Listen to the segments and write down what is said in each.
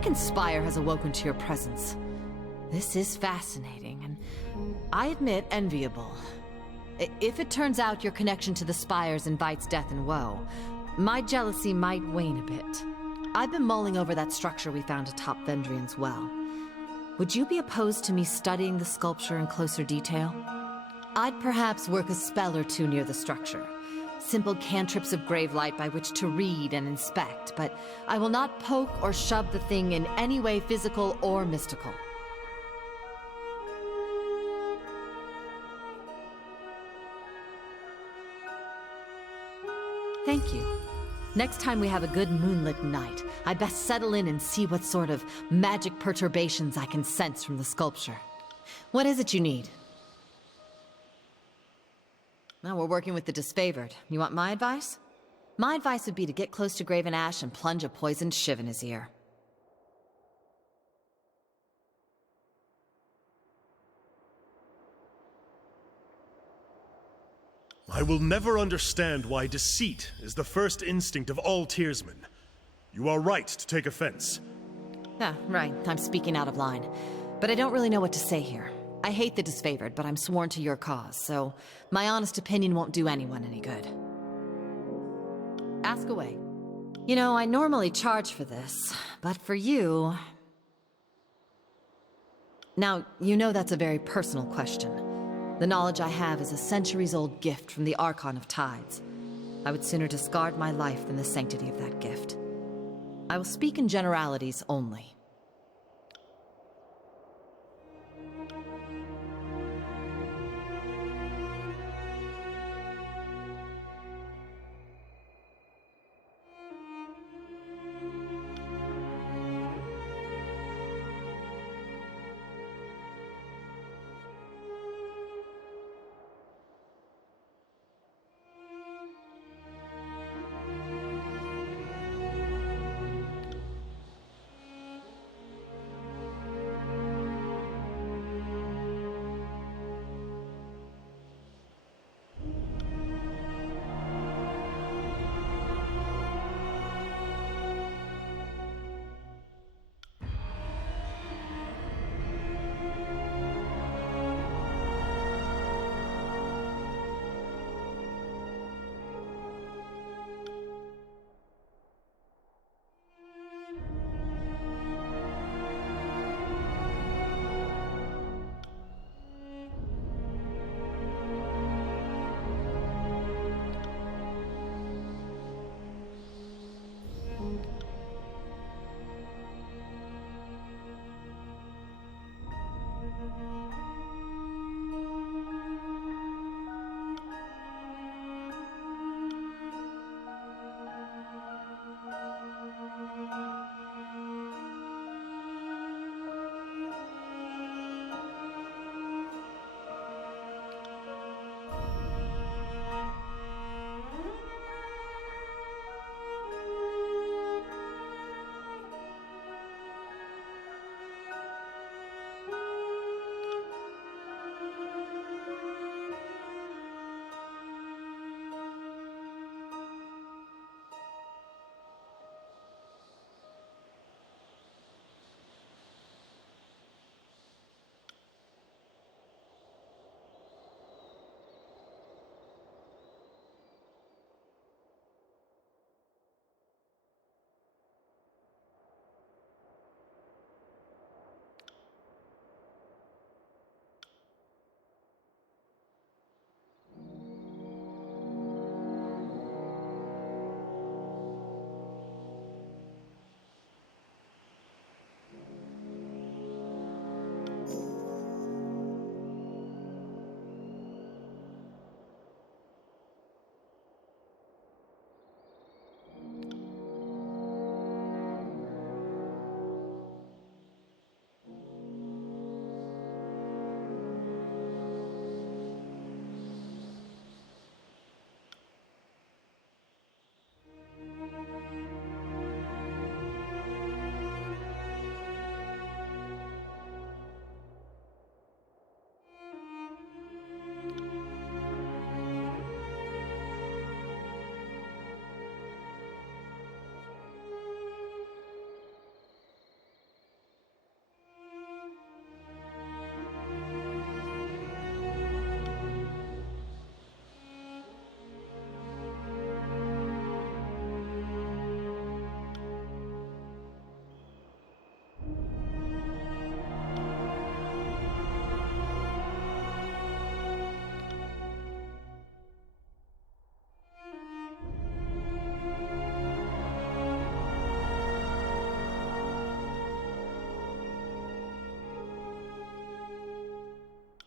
second Spire has awoken to your presence. This is fascinating, and I admit enviable. If it turns out your connection to the Spires invites death and woe, my jealousy might wane a bit. I've been mulling over that structure we found atop Vendrian's well. Would you be opposed to me studying the sculpture in closer detail? I'd perhaps work a spell or two near the structure. Simple cantrips of gravelight by which to read and inspect, but I will not poke or shove the thing in any way physical or mystical. Thank you. Next time we have a good moonlit night, I'd best settle in and see what sort of magic perturbations I can sense from the sculpture. What is it you need? Well, we're working with the disfavored. You want my advice? My advice would be to get close to Graven Ash and plunge a poisoned shiv in his ear. I will never understand why deceit is the first instinct of all Tearsmen. You are right to take offense. Ah, right. I'm speaking out of line. But I don't really know what to say here. I hate the disfavored, but I'm sworn to your cause, so my honest opinion won't do anyone any good. Ask away. You know, I normally charge for this, but for you... Now, you know that's a very personal question. The knowledge I have is a centuries-old gift from the Archon of Tides. I would sooner discard my life than the sanctity of that gift. I will speak in generalities only.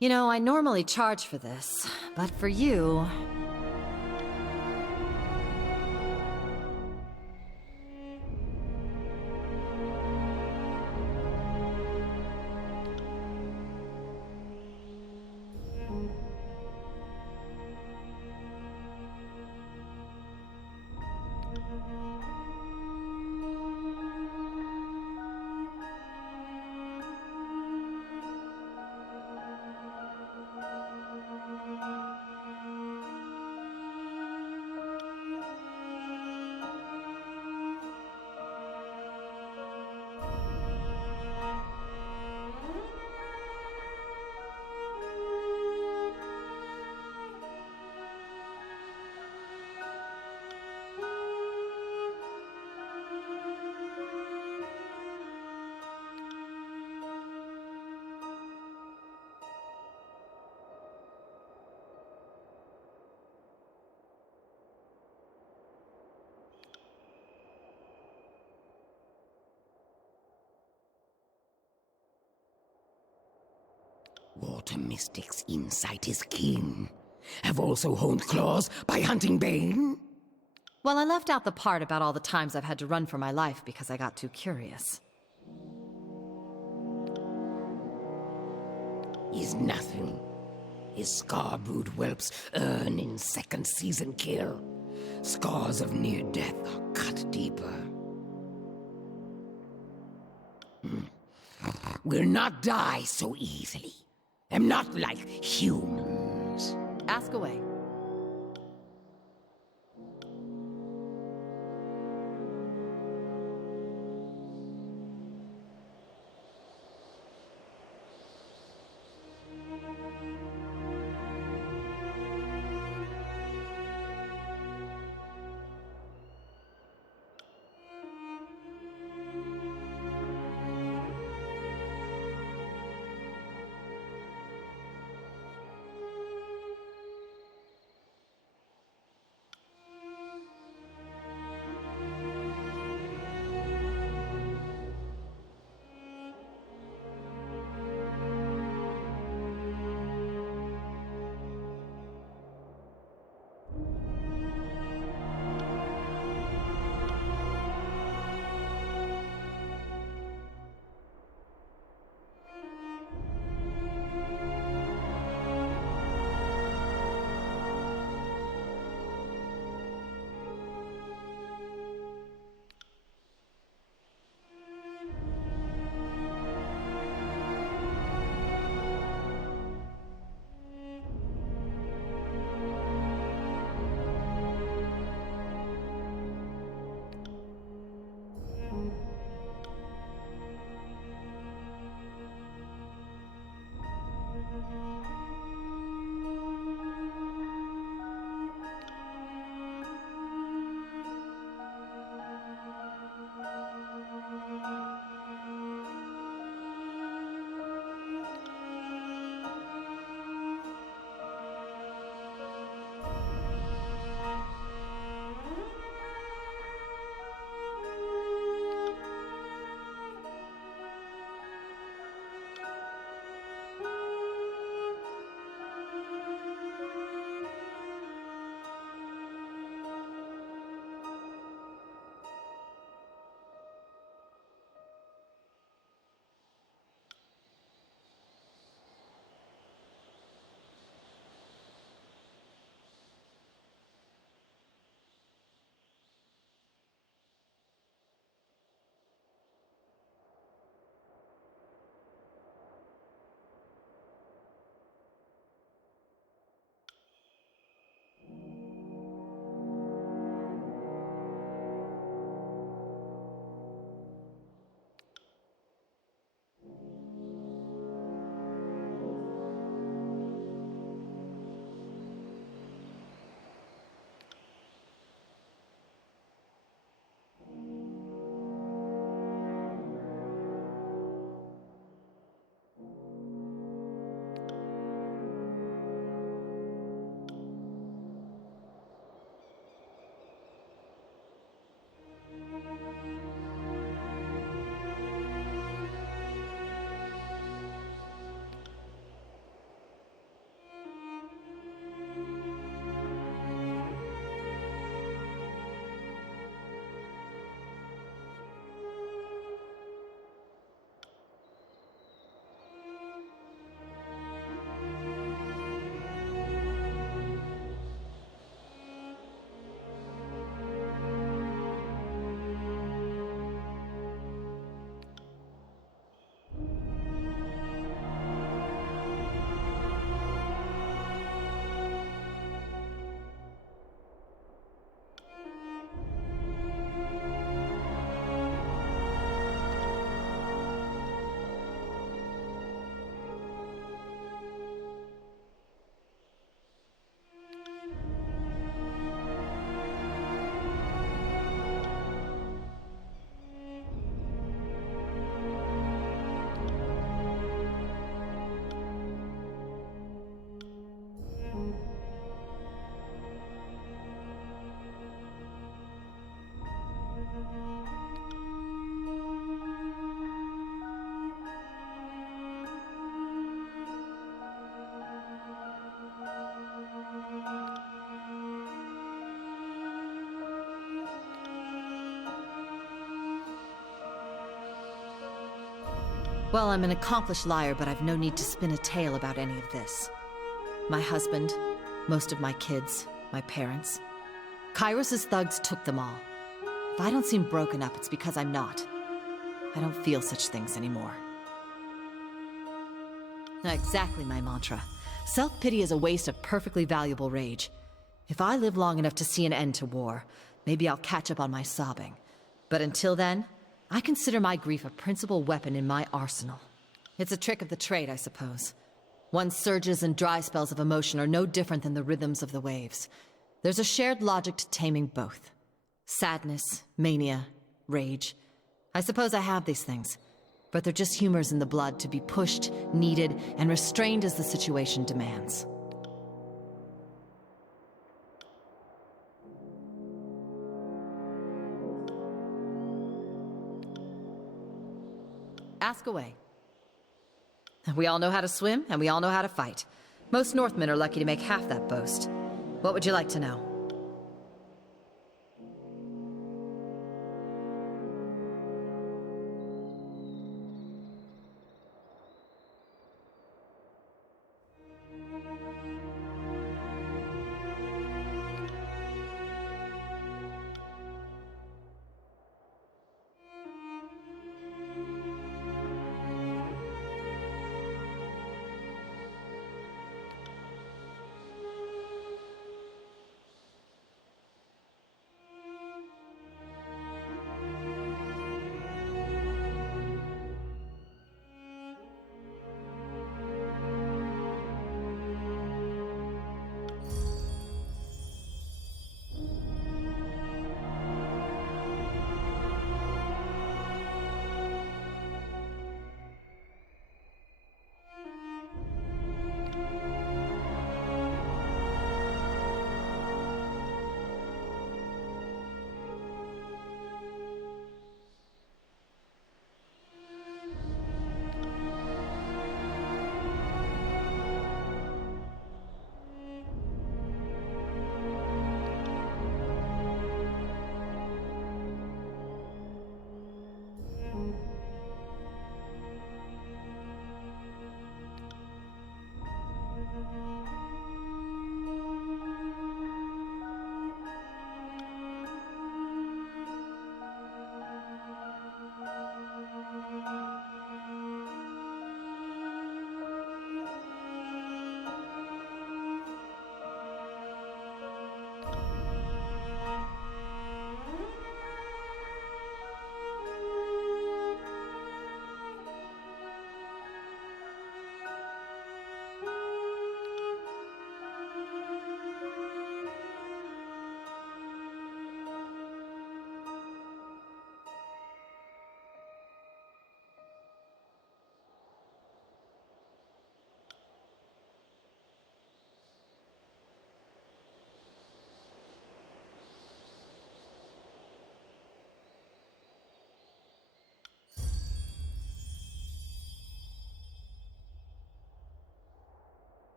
You know, I normally charge for this, but for you... Water Mystic's insight is keen. Have also honed claws by hunting Bane? Well, I left out the part about all the times I've had to run for my life because I got too curious. Is nothing. His scar-brewed whelps earn in second season kill. Scars of near death are cut deeper. Will not die so easily. Am not like humans. Ask away. Well, I'm an accomplished liar, but I've no need to spin a tale about any of this. My husband, most of my kids, my parents. Kyros' thugs took them all. If I don't seem broken up, it's because I'm not. I don't feel such things anymore. Exactly my mantra. Self-pity is a waste of perfectly valuable rage. If I live long enough to see an end to war, maybe I'll catch up on my sobbing. But until then, I consider my grief a principal weapon in my arsenal. It's a trick of the trade, I suppose. One's surges and dry spells of emotion are no different than the rhythms of the waves. There's a shared logic to taming both. Sadness, mania, rage. I suppose I have these things, but they're just humors in the blood to be pushed, needed, and restrained as the situation demands. Ask away. We all know how to swim, and we all know how to fight. Most Northmen are lucky to make half that boast. What would you like to know?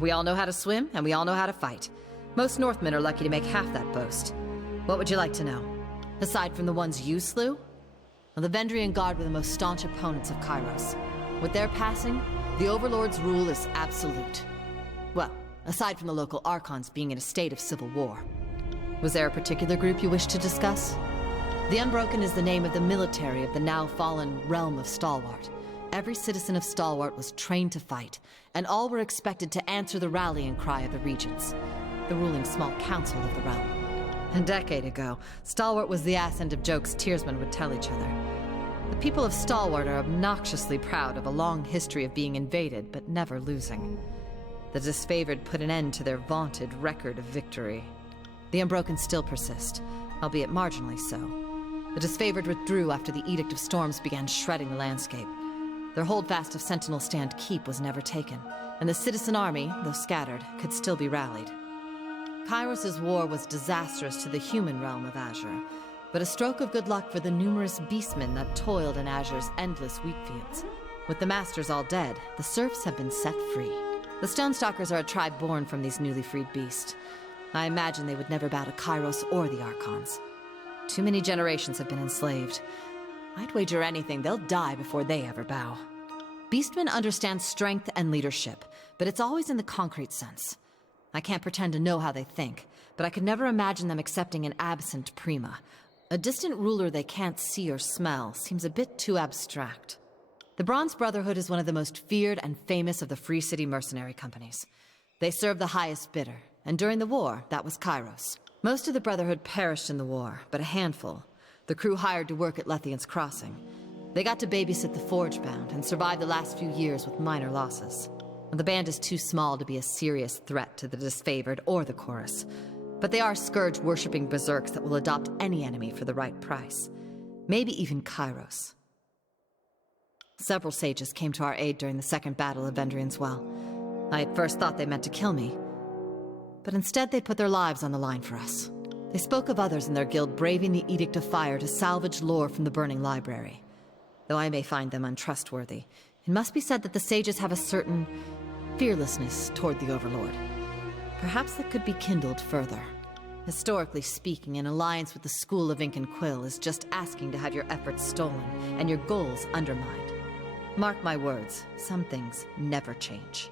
We all know how to swim, and we all know how to fight. Most Northmen are lucky to make half that boast. What would you like to know? Aside from the ones you slew? Well, the Vendrian Guard were the most staunch opponents of Kyros. With their passing, the Overlord's rule is absolute. Well, aside from the local Archons being in a state of civil war. Was there a particular group you wish to discuss? The Unbroken is the name of the military of the now fallen realm of Stalwart. Every citizen of Stalwart was trained to fight, and all were expected to answer the rallying cry of the Regents, the ruling small council of the realm. A decade ago, Stalwart was the ass end of jokes Tearsmen would tell each other. The people of Stalwart are obnoxiously proud of a long history of being invaded, but never losing. The disfavored put an end to their vaunted record of victory. The Unbroken still persist, albeit marginally so. The disfavored withdrew after the Edict of Storms began shredding the landscape. Their holdfast of Sentinel Stand Keep was never taken, and the citizen army, though scattered, could still be rallied. Kyros' war was disastrous to the human realm of Azure, but a stroke of good luck for the numerous beastmen that toiled in Azure's endless wheat fields. With the masters all dead, the serfs have been set free. The Stonestalkers are a tribe born from these newly freed beasts. I imagine they would never bow to Kyros or the Archons. Too many generations have been enslaved. I'd wager anything they'll die before they ever bow. Beastmen understand strength and leadership, but it's always in the concrete sense. I can't pretend to know how they think, but I could never imagine them accepting an absent Prima. A distant ruler they can't see or smell seems a bit too abstract. The Bronze Brotherhood is one of the most feared and famous of the Free City mercenary companies. They serve the highest bidder, and during the war, that was Kyros. Most of the Brotherhood perished in the war, but a handful. The crew hired to work at Lethian's Crossing. They got to babysit the Forge-bound and survived the last few years with minor losses. The band is too small to be a serious threat to the disfavored or the chorus, but they are scourge-worshipping berserks that will adopt any enemy for the right price. Maybe even Kyros. Several sages came to our aid during the Second Battle of Vendrian's Well. I at first thought they meant to kill me, but instead they put their lives on the line for us. They spoke of others in their guild braving the Edict of Fire to salvage lore from the burning library. Though I may find them untrustworthy, it must be said that the sages have a certain fearlessness toward the Overlord. Perhaps that could be kindled further. Historically speaking, an alliance with the School of Ink and Quill is just asking to have your efforts stolen and your goals undermined. Mark my words, some things never change.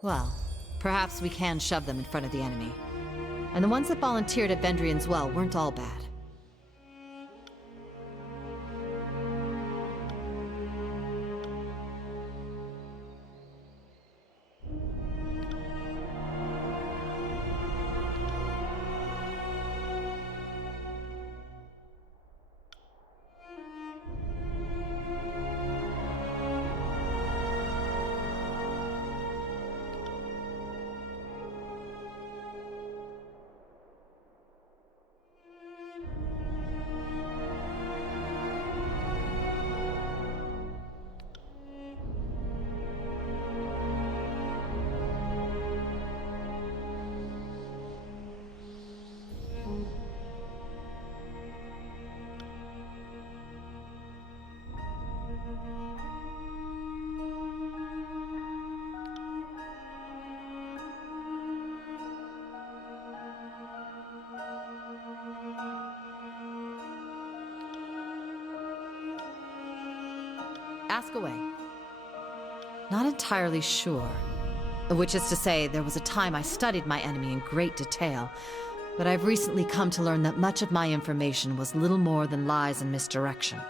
Well, perhaps we can shove them in front of the enemy. And the ones that volunteered at Vendrian's Well weren't all bad. Ask away. Not entirely sure. Which is to say, there was a time I studied my enemy in great detail, but I've recently come to learn that much of my information was little more than lies and misdirection.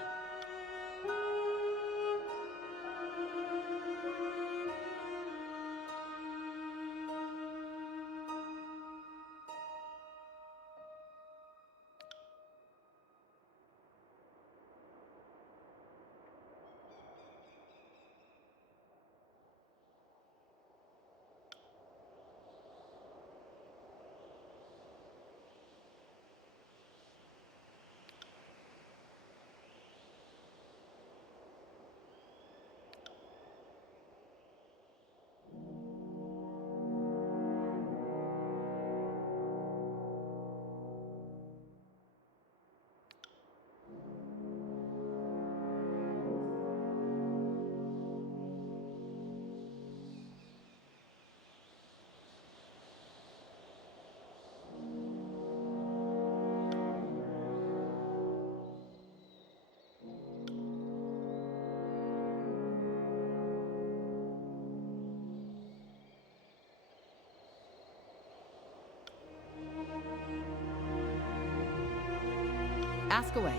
Ask away.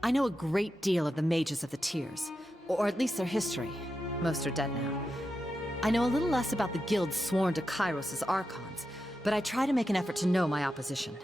I know a great deal of the mages of the Tiers, or at least their history. Most are dead now. I know a little less about the guilds sworn to Kyros' archons, but I try to make an effort to know my opposition.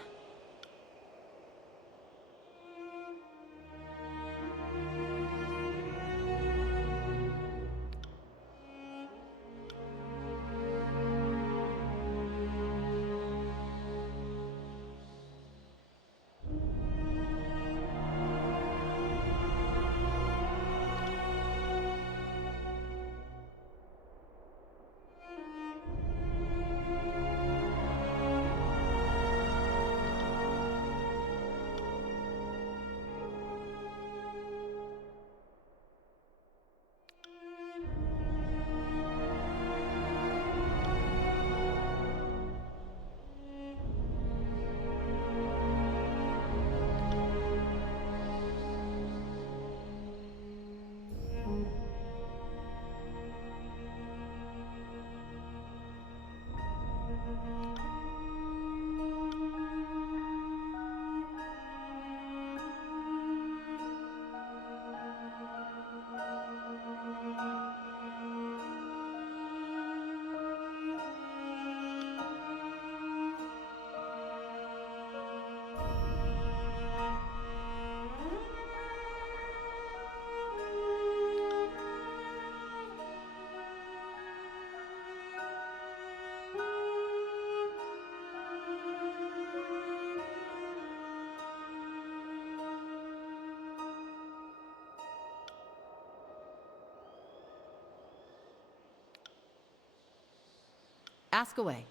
Ask away.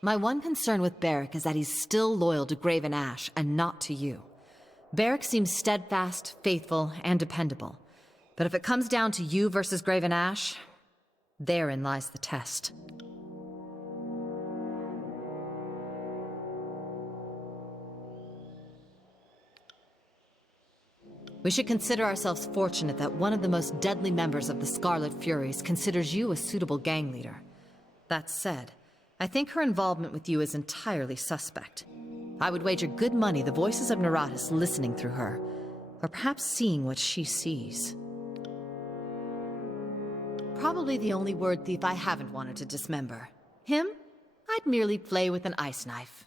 My one concern with Barrick is that he's still loyal to Graven Ash and not to you. Barrick seems steadfast, faithful, and dependable. But if it comes down to you versus Graven Ash, therein lies the test. We should consider ourselves fortunate that one of the most deadly members of the Scarlet Furies considers you a suitable gang leader. That said, I think her involvement with you is entirely suspect. I would wager good money the voices of Neratis listening through her, or perhaps seeing what she sees. Probably the only word thief I haven't wanted to dismember. Him? I'd merely flay with an ice knife.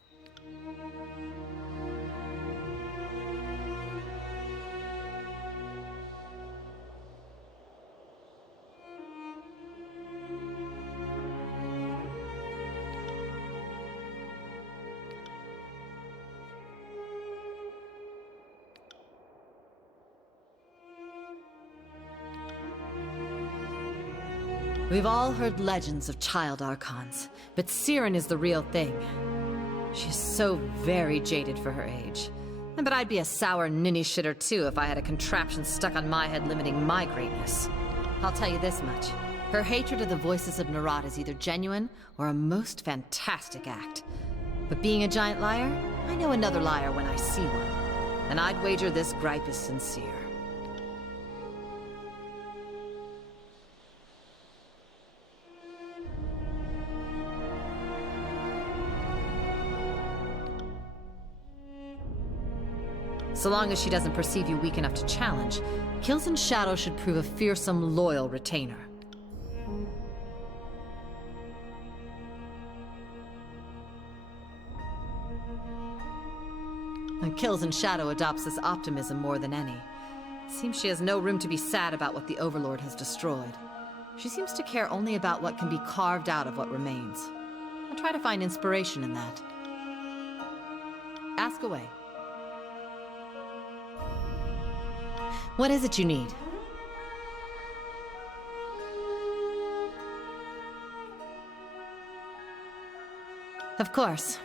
We've all heard legends of child archons, but Siren is the real thing. She's so very jaded for her age. But I'd be a sour ninny shitter too if I had a contraption stuck on my head limiting my greatness. I'll tell you this much. Her hatred of the voices of Nerat is either genuine or a most fantastic act. But being a giant liar, I know another liar when I see one. And I'd wager this gripe is sincere. So long as she doesn't perceive you weak enough to challenge, Kills in Shadow should prove a fearsome, loyal retainer. And Kills in Shadow adopts this optimism more than any. Seems she has no room to be sad about what the Overlord has destroyed. She seems to care only about what can be carved out of what remains. I try to find inspiration in that. Ask away. What is it you need? Of course.